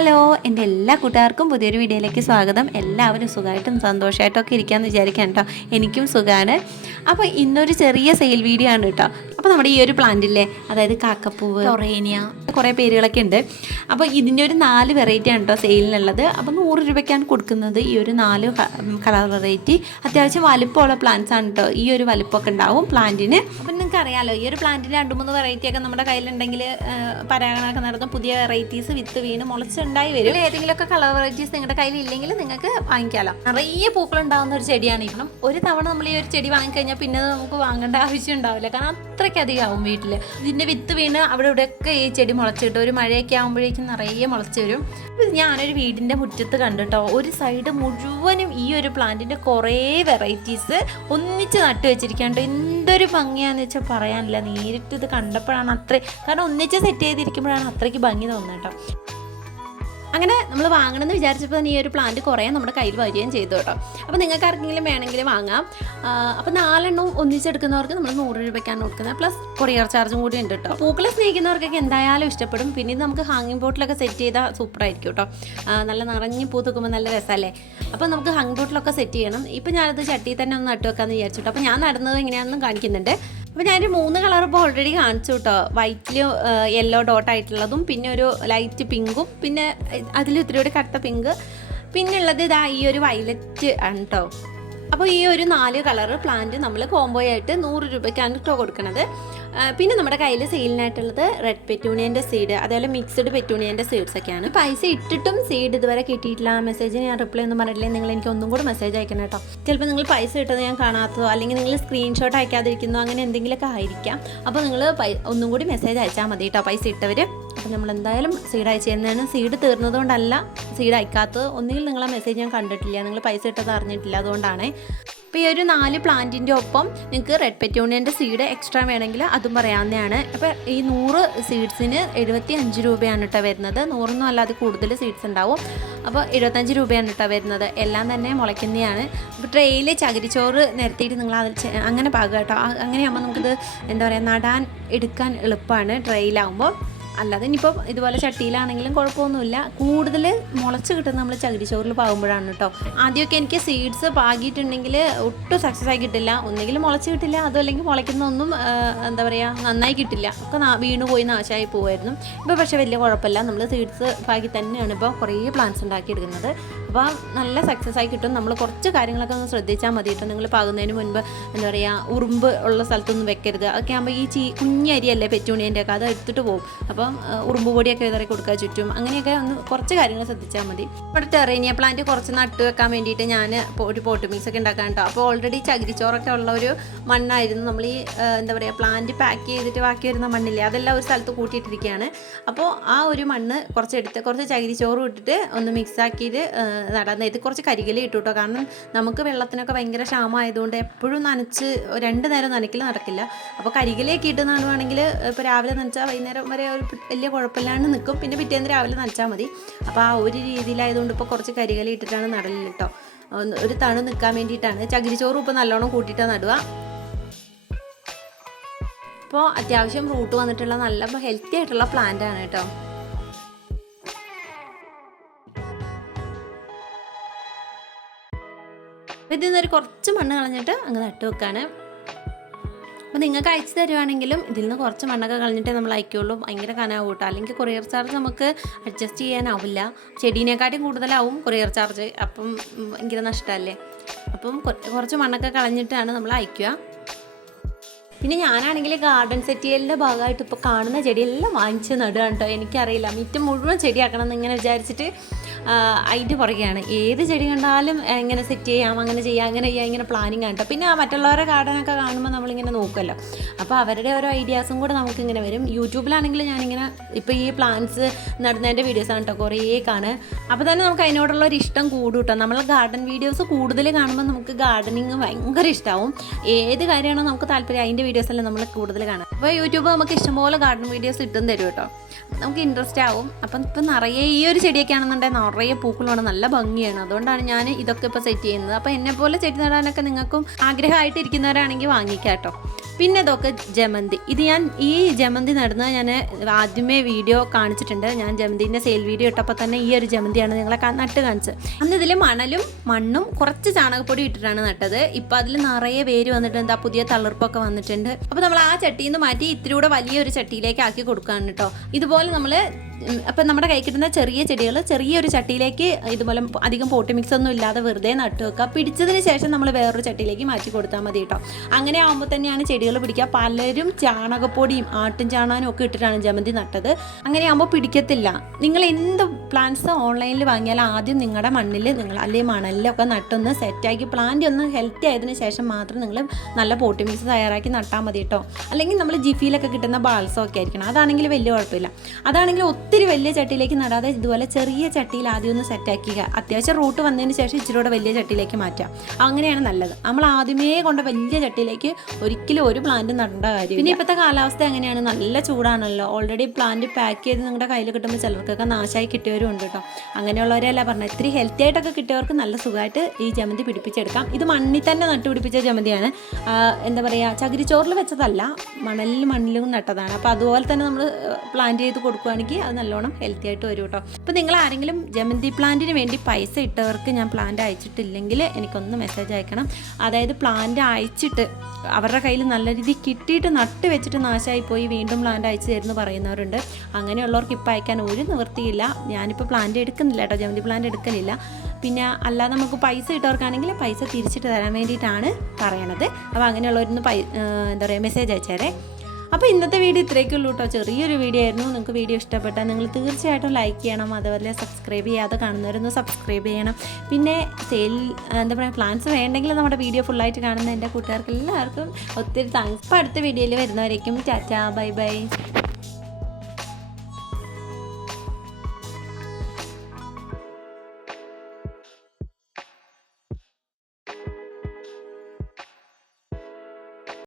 Hello, എൻ്റെ എല്ലാ കൂട്ടുകാർക്കും പുതിയൊരു വീഡിയോയിലേക്ക് സ്വാഗതം. എല്ലാവരും സുഖമായിട്ടും സന്തോഷമായിട്ടൊക്കെ ഇരിക്കാമെന്ന് വിചാരിക്കാം കേട്ടോ. എനിക്കും സുഖമാണ്. അപ്പോൾ ഇന്നൊരു ചെറിയ സെയിൽ വീഡിയോ ആണ് കേട്ടോ. അപ്പോൾ നമ്മുടെ ഈ ഒരു പ്ലാന്റില്ലേ, അതായത് കാക്കപ്പൂവ്, ടൊറേനിയ, കുറേ പേരുകളൊക്കെ ഉണ്ട്. അപ്പോൾ ഇതിൻ്റെ ഒരു 4 വെറൈറ്റി ആണ് കേട്ടോ സെയിലിനുള്ളത്. അപ്പോൾ 100 രൂപയ്ക്കാണ് കൊടുക്കുന്നത് ഈ ഒരു 4 കളർ വെറൈറ്റി. അത്യാവശ്യം വലുപ്പമുള്ള പ്ലാന്റ്സ് ആണ് കേട്ടോ. ഈ ഒരു വലുപ്പമൊക്കെ ഉണ്ടാവും പ്ലാന്റിന്. അപ്പം നിങ്ങൾക്ക് അറിയാമല്ലോ, ഈ ഒരു പ്ലാന്റിന് 2-3 വെറൈറ്റിയൊക്കെ നമ്മുടെ കയ്യിലുണ്ടെങ്കിൽ പരാഗണമൊക്കെ നടന്ന പുതിയ വെറൈറ്റീസ് വിത്ത് വീണ് മുളച്ചുണ്ടായി വരും. ഏതെങ്കിലുമൊക്കെ കളർ വെറൈറ്റീസ് നിങ്ങളുടെ കയ്യിൽ ഇല്ലെങ്കിൽ നിങ്ങൾക്ക് വാങ്ങിക്കാമല്ലോ. നിറയെ പൂക്കളുണ്ടാകുന്ന ഒരു ചെടിയാണ് ഇപ്പം. ഒരു തവണ നമ്മൾ ഈ ഒരു ചെടി വാങ്ങിക്കഴിഞ്ഞാൽ പിന്നെ നമുക്ക് വാങ്ങേണ്ട ആവശ്യം ഉണ്ടാവില്ല, കാരണം അത്രയ്ക്കധികം ആവും വീട്ടിൽ. ഇതിൻ്റെ വിത്ത് വീണ് അവിടെ ഇവിടെയൊക്കെ ഈ ചെടി മുളച്ചിട്ട് ഒരു മഴയൊക്കെ ആകുമ്പോഴേക്കും നിറയെ മുളച്ച് വരും. ഞാനൊരു വീടിൻ്റെ മുറ്റത്ത് കണ്ടിട്ടോ, ഒരു സൈഡ് മുഴുവനും ഈ ഒരു പ്ലാന്റിൻ്റെ കുറേ വെറൈറ്റീസ് ഒന്നിച്ച് നട്ടു വെച്ചിരിക്കാണ്ട്. എന്തൊരു ഭംഗിയാണെന്ന് വെച്ചാൽ പറയാനില്ല. നേരിട്ട് ഇത് കണ്ടപ്പോഴാണ് കാരണം ഒന്നിച്ച് സെറ്റ് ചെയ്തിരിക്കുമ്പോഴാണ് അത്രയ്ക്ക് ഭംഗി തോന്നുന്നത് കേട്ടോ. അങ്ങനെ നമ്മൾ വാങ്ങണമെന്ന് വിചാരിച്ചപ്പോൾ തന്നെ ഈ ഒരു പ്ലാന്റ് കുറേ നമ്മുടെ കയ്യിൽ വരികയും ചെയ്തു കേട്ടോ. അപ്പോൾ നിങ്ങൾക്ക് ആർക്കെങ്കിലും വേണമെങ്കിൽ വാങ്ങാം. അപ്പോൾ 4 എണ്ണവും ഒന്നിച്ചെടുക്കുന്നവർക്ക് നമ്മൾ 100 രൂപയ്ക്കാണ് കൊടുക്കുന്നത്, പ്ലസ് കൊറിയർ ചാർജും കൂടി ഉണ്ട് കേട്ടോ. പൂക്കളെ സ്നേഹിക്കുന്നവർക്കൊക്കെ എന്തായാലും ഇഷ്ടപ്പെടും. പിന്നെ ഇത് നമുക്ക് ഹാങ്ങിങ് ബോട്ടിലൊക്കെ സെറ്റ് ചെയ്താൽ സൂപ്പറായിരിക്കും കേട്ടോ. നല്ല നിറഞ്ഞ് പൂ തൂക്കുമ്പോൾ നല്ല രസമല്ലേ. അപ്പോൾ നമുക്ക് ഹാങ്ങിങ് ബോട്ടിലൊക്കെ സെറ്റ് ചെയ്യണം. ഇപ്പോൾ ഞാനത് ചട്ടിയിൽ തന്നെ ഒന്ന് നട്ടു വെക്കാമെന്ന് വിചാരിച്ചിട്ടോ. അപ്പോൾ ഞാൻ നടുന്നത് എങ്ങനെയാണെന്നും കാണിക്കുന്നുണ്ട്. അപ്പോൾ ഞാനൊരു 3 കളർ ഇപ്പോൾ ഓൾറെഡി കാണിച്ചു കേട്ടോ. വൈറ്റിൽ യെല്ലോ ഡോട്ടായിട്ടുള്ളതും, പിന്നെ ഒരു ലൈറ്റ് പിങ്കും, പിന്നെ അതിൽ ഇത്തിരി കൂടി കറുത്ത പിങ്ക്, പിന്നെ ഉള്ളത് ഇതാ ഈ ഒരു വയലറ്റ് ആണ് കേട്ടോ. അപ്പോൾ ഈ ഒരു 4 കളർ പ്ലാന്റ് നമ്മൾ കോംബോ ആയിട്ട് 100 രൂപയ്ക്കാണ് കേട്ടോ കൊടുക്കുന്നത്. പിന്നെ നമ്മുടെ കയ്യിൽ സെയിലിനായിട്ടുള്ളത് റെഡ് പെറ്റൂണിയൻ്റെ സീഡ്, അതേപോലെ മിക്സ്ഡ് പെറ്റൂണിയൻ്റെ സീഡ്സ് ഒക്കെയാണ്. പൈസ ഇട്ടിട്ടും സീഡ് ഇതുവരെ കിട്ടിയിട്ടില്ല, മെസ്സേജിന് ഞാൻ റിപ്ലൈ ഒന്നും പറഞ്ഞിട്ടില്ലേ, നിങ്ങൾ എനിക്ക് ഒന്നും കൂടെ മെസ്സേജ് അയക്കണം കേട്ടോ. ചിലപ്പോൾ നിങ്ങൾ പൈസ ഇട്ടത് ഞാൻ കാണാത്തതോ, അല്ലെങ്കിൽ നിങ്ങൾ സ്ക്രീൻഷോട്ട് അയക്കാതിരിക്കുന്നോ, അങ്ങനെ എന്തെങ്കിലുമൊക്കെ ആയിരിക്കാം. അപ്പോൾ നിങ്ങൾ ഒന്നും കൂടി മെസ്സേജ് അയച്ചാൽ മതി കേട്ടോ, പൈസ ഇട്ടവർ. അപ്പോൾ നമ്മൾ എന്തായാലും സീഡ് അയച്ചു തന്നെയാണ്. സീഡ് തീർന്നതുകൊണ്ടല്ല സീഡ് അയക്കാത്തത്. ഒന്നുകിൽ നിങ്ങളെ മെസ്സേജ് ഞാൻ കണ്ടിട്ടില്ല, നിങ്ങൾ പൈസ ഇട്ടത് അറിഞ്ഞിട്ടില്ല, അതുകൊണ്ടാണ്. അപ്പോൾ ഈ ഒരു 4 പ്ലാന്റിൻ്റെ ഒപ്പം നിങ്ങൾക്ക് റെഡ് പെറ്റൂണിയൻ്റെ സീഡ് എക്സ്ട്രാ വേണമെങ്കിൽ അതും പറയാവുന്നതാണ്. അപ്പോൾ ഈ 100 സീഡ്സിന് 75 രൂപയാണ് കേട്ടോ വരുന്നത്. 100 അല്ലാതെ കൂടുതൽ സീഡ്സ് ഉണ്ടാവും. അപ്പോൾ 75 രൂപയാണ് കേട്ടോ വരുന്നത്. എല്ലാം തന്നെ മുളയ്ക്കുന്നതാണ്. അപ്പോൾ ട്രെയിൽ ചകിരിച്ചോറ് നിരത്തിയിട്ട് നിങ്ങൾ അതിൽ അങ്ങനെ പാകുക കേട്ടോ. അങ്ങനെയാകുമ്പോൾ നമുക്കിത് എന്താ പറയുക, നടാൻ എടുക്കാൻ എളുപ്പമാണ് ട്രെയിലാകുമ്പോൾ. അല്ലാതെ ഇനിയിപ്പോൾ ഇതുപോലെ ചട്ടിയിലാണെങ്കിലും കുഴപ്പമൊന്നുമില്ല. കൂടുതൽ മുളച്ച് കിട്ടുന്നത് നമ്മൾ ചകിരിച്ചോറിൽ പാകുമ്പോഴാണ് കേട്ടോ. ആദ്യമൊക്കെ എനിക്ക് സീഡ്സ് പാകിയിട്ടുണ്ടെങ്കിൽ ഒട്ടും സക്സസ് ആയി കിട്ടില്ല. ഒന്നുകിൽ മുളച്ച് കിട്ടില്ല, അതുമല്ലെങ്കിൽ മുളയ്ക്കുന്നൊന്നും എന്താ പറയുക നന്നായി കിട്ടില്ല, ഒക്കെ വീണ് പോയി നാശമായി പോകുമായിരുന്നു. ഇപ്പോൾ പക്ഷേ വലിയ കുഴപ്പമില്ല. നമ്മൾ സീഡ്സ് പാകി തന്നെയാണ് ഇപ്പോൾ കുറേ പ്ലാന്റ്സ് ഉണ്ടാക്കിയെടുക്കുന്നത്. അപ്പോൾ നല്ല സക്സസ് ആയി കിട്ടും. നമ്മൾ കുറച്ച് കാര്യങ്ങളൊക്കെ ഒന്ന് ശ്രദ്ധിച്ചാൽ മതി കേട്ടോ. നിങ്ങൾ പാകുന്നതിന് മുൻപ് എന്താ പറയുക, ഉറുമ്പ് ഉള്ള സ്ഥലത്തൊന്നും വെക്കരുത്. അതൊക്കെ ആകുമ്പോൾ ഈ കുഞ്ഞരിയല്ലേ പെറ്റൂണിയൻ്റെ ഒക്കെ, അത് എടുത്തിട്ട് പോകും. അപ്പം ഉറുമ്പ് പൊടിയൊക്കെ ഇതറി കൊടുക്കുക ചുറ്റും. അങ്ങനെയൊക്കെ ഒന്ന് കുറച്ച് കാര്യങ്ങൾ ശ്രദ്ധിച്ചാൽ മതി. ഇവിടെ ടെറേനിയ പ്ലാന്റ് കുറച്ച് നട്ട് വെക്കാൻ വേണ്ടിയിട്ട് ഞാൻ ഒരു പോട്ട് മിക്സ് ഒക്കെ ഉണ്ടാക്കാൻ കേട്ടോ. അപ്പോൾ ഓൾറെഡി ചകിരിച്ചോറൊക്കെ ഉള്ള ഒരു മണ്ണായിരുന്നു. നമ്മൾ ഈ എന്താ പറയുക, പ്ലാന്റ് പാക്ക് ചെയ്തിട്ട് ബാക്കി വരുന്ന മണ്ണില്ലേ, അതെല്ലാം ഒരു സ്ഥലത്ത് കൂട്ടിയിട്ടിരിക്കുകയാണ്. അപ്പോൾ ആ ഒരു മണ്ണ് കുറച്ച് ചകിരിച്ചോറ് ഇട്ടിട്ട് ഒന്ന് മിക്സ് ആക്കിയിട്ട് നടാൻ. ഇത് കുറച്ച് കരികലി ഇട്ടു കേട്ടോ, കാരണം നമുക്ക് വെള്ളത്തിനൊക്കെ ഭയങ്കര ക്ഷാമമായതുകൊണ്ട് എപ്പോഴും നനച്ച് 2 നേരം നനയ്ക്കൽ നടക്കില്ല. അപ്പോൾ കരികലയൊക്കെ ഇട്ട് നടുവാണെങ്കിൽ ഇപ്പോൾ രാവിലെ നനച്ചാൽ വൈകുന്നേരം വരെ ഒരു വലിയ കുഴപ്പമില്ലാണ്ട് നിൽക്കും. പിന്നെ പിറ്റേന്ന് രാവിലെ നനച്ചാൽ മതി. അപ്പോൾ ആ ഒരു രീതിയിലായതുകൊണ്ട് ഇപ്പോൾ കുറച്ച് കരികലി ഇട്ടിട്ടാണ് നടലിൽ കേട്ടോ. ഒരു തണു നിൽക്കാൻ വേണ്ടിയിട്ടാണ്. ചകിരിച്ചോറും ഇപ്പോൾ നല്ലോണം കൂട്ടിയിട്ടാണ് നടുക. ഇപ്പോൾ അത്യാവശ്യം റൂട്ട് വന്നിട്ടുള്ള നല്ല ഹെൽത്തി ആയിട്ടുള്ള പ്ലാന്റ് ആണ് കേട്ടോ. ഇതിൽ നിന്നൊരു കുറച്ച് മണ്ണ് കളഞ്ഞിട്ട് അങ്ങ് നട്ടു വെക്കാണ്. അപ്പോൾ നിങ്ങൾക്ക് അയച്ചു തരുവാണെങ്കിലും ഇതിൽ നിന്ന് കുറച്ച് മണ്ണൊക്കെ കളഞ്ഞിട്ടേ നമ്മൾ അയക്കുള്ളൂ. ഭയങ്കര കനാവും കേട്ടോ. അല്ലെങ്കിൽ കൊറിയർ ചാർജ് നമുക്ക് അഡ്ജസ്റ്റ് ചെയ്യാനാവില്ല. ചെടീനെക്കാട്ടും കൂടുതലാവും കൊറിയർ ചാർജ്. അപ്പം ഭയങ്കര നഷ്ടമല്ലേ. അപ്പം കുറച്ച് മണ്ണൊക്കെ കളഞ്ഞിട്ടാണ് നമ്മൾ അയക്കുക. പിന്നെ ഞാനാണെങ്കിൽ ഗാർഡൻ സെറ്റ് ചെയ്യലിൻ്റെ ഭാഗമായിട്ട് ഇപ്പോൾ കാണുന്ന ചെടിയെല്ലാം വാങ്ങിച്ച് നടുകയാണ് കേട്ടോ. എനിക്കറിയില്ല, മിറ്റം മുഴുവൻ ചെടിയാക്കണം എന്നിങ്ങനെ വിചാരിച്ചിട്ട് അതിൻ്റെ പുറകെയാണ്. ഏത് ചെടി കണ്ടാലും എങ്ങനെ സെറ്റ് ചെയ്യാം, അങ്ങനെ ചെയ്യാം, അങ്ങനെ ചെയ്യാം, ഇങ്ങനെ പ്ലാനിങ് ആണ് കേട്ടോ. പിന്നെ മറ്റുള്ളവരുടെ ഗാർഡനൊക്കെ കാണുമ്പോൾ നമ്മളിങ്ങനെ നോക്കുമല്ലോ. അപ്പോൾ അവരുടെ ഓരോ ഐഡിയാസും കൂടെ നമുക്കിങ്ങനെ വരും. യൂട്യൂബിലാണെങ്കിൽ ഞാനിങ്ങനെ ഇപ്പോൾ ഈ പ്ലാന്റ്സ് നടുന്നതിൻ്റെ വീഡിയോസാണ് കേട്ടോ കുറേ കാണുക. അപ്പോൾ തന്നെ നമുക്ക് അതിനോടുള്ള ഒരു ഇഷ്ടം കൂടും കേട്ടോ. നമ്മൾ ഗാർഡൻ വീഡിയോസ് കൂടുതൽ കാണുമ്പോൾ നമുക്ക് ഗാർഡനിങ് ഭയങ്കര ഇഷ്ടമാവും. ഏത് കാര്യമാണോ നമുക്ക് താല്പര്യം അതിൻ്റെ വീഡിയോസെല്ലാം നമ്മൾ കൂടുതൽ കാണാം. അപ്പോൾ യൂട്യൂബ് നമുക്ക് ഇഷ്ടംപോലെ ഗാർഡൻ വീഡിയോസ് ഇട്ടും തരും കേട്ടോ. നമുക്ക് ഇൻട്രസ്റ്റ് ആവും. അപ്പം ഇപ്പം നിറയെ ഈ ഒരു ചെടിയൊക്കെ ആണെന്നുണ്ടെങ്കിൽ നിറയെ പൂക്കളാണ്, നല്ല ഭംഗിയാണ്. അതുകൊണ്ടാണ് ഞാൻ ഇതൊക്കെ ഇപ്പോൾ സെറ്റ് ചെയ്യുന്നത്. അപ്പോൾ എന്നെപ്പോലെ ചെടി നടാനൊക്കെ നിങ്ങൾക്കും ആഗ്രഹമായിട്ട് ഇരിക്കുന്നവരാണെങ്കിൽ വാങ്ങിക്കാം കേട്ടോ. പിന്നെ ഇതൊക്കെ ജമന്തി. ഇത് ഞാൻ ഈ ജമന്തി നടുന്നത് ഞാൻ ആദ്യമേ വീഡിയോ കാണിച്ചിട്ടുണ്ട്. ഞാൻ ജമന്തിൻ്റെ സെയിൽ വീഡിയോ ഇട്ടപ്പോൾ തന്നെ ഈ ഒരു ജമന്തിയാണ് നിങ്ങളെ നട്ട് കാണിച്ചത്. അന്ന് ഇതിൽ മണലും മണ്ണും കുറച്ച് ചാണകപ്പൊടി ഇട്ടിട്ടാണ് നട്ടത്. ഇപ്പം അതിൽ നിറയെ വേര് വന്നിട്ട് എന്താ പുതിയ തളിർപ്പൊക്കെ വന്നിട്ടുണ്ട്. അപ്പോൾ നമ്മൾ ആ ചട്ടിയിൽ നിന്ന് മാറ്റി ഇത്തിരി കൂടെ വലിയൊരു ചട്ടിയിലേക്ക് ആക്കി കൊടുക്കുകയാണ് കേട്ടോ. ഇതുപോലെ നമ്മൾ അപ്പം നമ്മുടെ കൈ കിട്ടുന്ന ചെറിയ ചെടികൾ ചെറിയൊരു ചട്ടിയിലേക്ക് ഇതുപോലെ അധികം പോട്ടി മിക്സ് ഒന്നും ഇല്ലാതെ വെറുതെ നട്ട് വെക്കുക. പിടിച്ചതിന് ശേഷം നമ്മൾ വേറൊരു ചട്ടിയിലേക്ക് മാറ്റി കൊടുത്താൽ മതി കേട്ടോ. അങ്ങനെ ആകുമ്പോൾ തന്നെയാണ് ചെടികൾ പിടിക്കുക. പലരും ചാണകപ്പൊടിയും ആട്ടും ചാണാനും ഒക്കെ ഇട്ടിട്ടാണ് ജമന്തി നട്ടത്. അങ്ങനെ ആകുമ്പോൾ പിടിക്കത്തില്ല. നിങ്ങൾ എന്ത് പ്ലാന്റ്സ് ഓൺലൈനിൽ വാങ്ങിയാലും ആദ്യം നിങ്ങളുടെ മണ്ണിൽ നിങ്ങൾ അല്ലെങ്കിൽ മണലിലൊക്കെ നട്ടൊന്ന് സെറ്റാക്കി പ്ലാന്റ് ഒന്ന് ഹെൽത്തി ആയതിനു ശേഷം മാത്രം നിങ്ങൾ നല്ല പോട്ടി മിക്സ് തയ്യാറാക്കി നട്ടാൽ മതി കേട്ടോ. അല്ലെങ്കിൽ നമ്മൾ ജിഫിയിലൊക്കെ കിട്ടുന്ന ബാൾസൊക്കെ ആയിരിക്കണം. അതാണെങ്കിൽ വലിയ കുഴപ്പമില്ല. അതാണെങ്കിൽ ഒത്തിരി വലിയ ചട്ടിയിലേക്ക് നടാതെ ഇതുപോലെ ചെറിയ ചട്ടിയിൽ ആദ്യം ഒന്ന് സെറ്റാക്കുക. അത്യാവശ്യം റൂട്ട് വന്നതിന് ശേഷം ഇച്ചിരിയോടെ വലിയ ചട്ടിയിലേക്ക് മാറ്റാം. അങ്ങനെയാണ് നല്ലത്. നമ്മൾ ആദ്യമേ കൊണ്ട് വലിയ ചട്ടിയിലേക്ക് ഒരിക്കലും ഒരു പ്ലാന്റ് നടേണ്ട കാര്യം. പിന്നെ ഇപ്പോഴത്തെ കാലാവസ്ഥ എങ്ങനെയാണ്? നല്ല ചൂടാണല്ലോ. ഓൾറെഡി പ്ലാന്റ് പാക്ക് ചെയ്ത് നിങ്ങളുടെ കയ്യിൽ കിട്ടുമ്പോൾ ചിലർക്കൊക്കെ നാശമായി കിട്ടിയവരും ഉണ്ട് കേട്ടോ. അങ്ങനെയുള്ളവരെല്ലാം പറഞ്ഞാൽ ഇത്തിരി ഹെൽത്തി ആയിട്ടൊക്കെ കിട്ടിയവർക്ക് നല്ല സുഖമായിട്ട് ഈ ജമന്തി പിടിപ്പിച്ചെടുക്കാം. ഇത് മണ്ണിൽ തന്നെ നട്ടുപിടിപ്പിച്ച ജമന്തിയാണ്. എന്താ പറയുക, ചകിരിച്ചോറിൽ വെച്ചതല്ല, മണ്ണിലും നട്ടതാണ്. അപ്പോൾ അതുപോലെ തന്നെ നമ്മൾ പ്ലാന്റ് ചെയ്ത് കൊടുക്കുകയാണെങ്കിൽ അത് നല്ലോണം ഹെൽത്തി ആയിട്ട് വരും കേട്ടോ. അപ്പോൾ നിങ്ങൾ ആരെങ്കിലും ജമന്തി പ്ലാന്റിന് വേണ്ടി പൈസ ഇട്ടവർക്ക് ഞാൻ പ്ലാന്റ് അയച്ചിട്ടില്ലെങ്കിൽ എനിക്കൊന്ന് മെസ്സേജ് അയക്കണം. അതായത് പ്ലാന്റ് അയച്ചിട്ട് അവരുടെ കയ്യിൽ നല്ല രീതിയിൽ കിട്ടിയിട്ട് നട്ട് വെച്ചിട്ട് നാശമായി പോയി വീണ്ടും പ്ലാന്റ് അയച്ചു തരുമെന്ന് പറയുന്നവരുണ്ട്. അങ്ങനെയുള്ളവർക്ക് ഇപ്പോൾ അയക്കാൻ ഒരു നിവൃത്തിയില്ല. ഞാനിപ്പോൾ പ്ലാന്റ് എടുക്കുന്നില്ല കേട്ടോ, ജമന്തി പ്ലാന്റ് എടുക്കലില്ല. പിന്നെ അല്ലാതെ നമുക്ക് പൈസ ഇട്ടവർക്കാണെങ്കിൽ പൈസ തിരിച്ചിട്ട് തരാൻ വേണ്ടിയിട്ടാണ് പറയണത്. അപ്പോൾ അങ്ങനെയുള്ളവരൊന്ന് എന്താ പറയുക മെസ്സേജ് അയച്ചേരെ. അപ്പോൾ ഇന്നത്തെ വീഡിയോ ഇത്രയൊക്കെ ഉള്ളൂ കേട്ടോ. ചെറിയൊരു വീഡിയോ ആയിരുന്നു. നിങ്ങൾക്ക് വീഡിയോ ഇഷ്ടപ്പെട്ടാൽ നിങ്ങൾ തീർച്ചയായിട്ടും ലൈക്ക് ചെയ്യണം. അതുപോലെ സബ്സ്ക്രൈബ് ചെയ്യാതെ കാണുന്നവരൊന്ന് സബ്സ്ക്രൈബ് ചെയ്യണം. പിന്നെ എന്താ പറയുക പ്ലാൻസ് വേണ്ടെങ്കിൽ നമ്മുടെ വീഡിയോ ഫുള്ളായിട്ട് കാണുന്ന എൻ്റെ കൂട്ടുകാർക്ക് എല്ലാവർക്കും ഒത്തിരി താങ്ക്സ്. അപ്പോൾ അടുത്ത വീഡിയോയിൽ വരുന്നവരേക്കും ടാറ്റാ ബൈ ബൈ.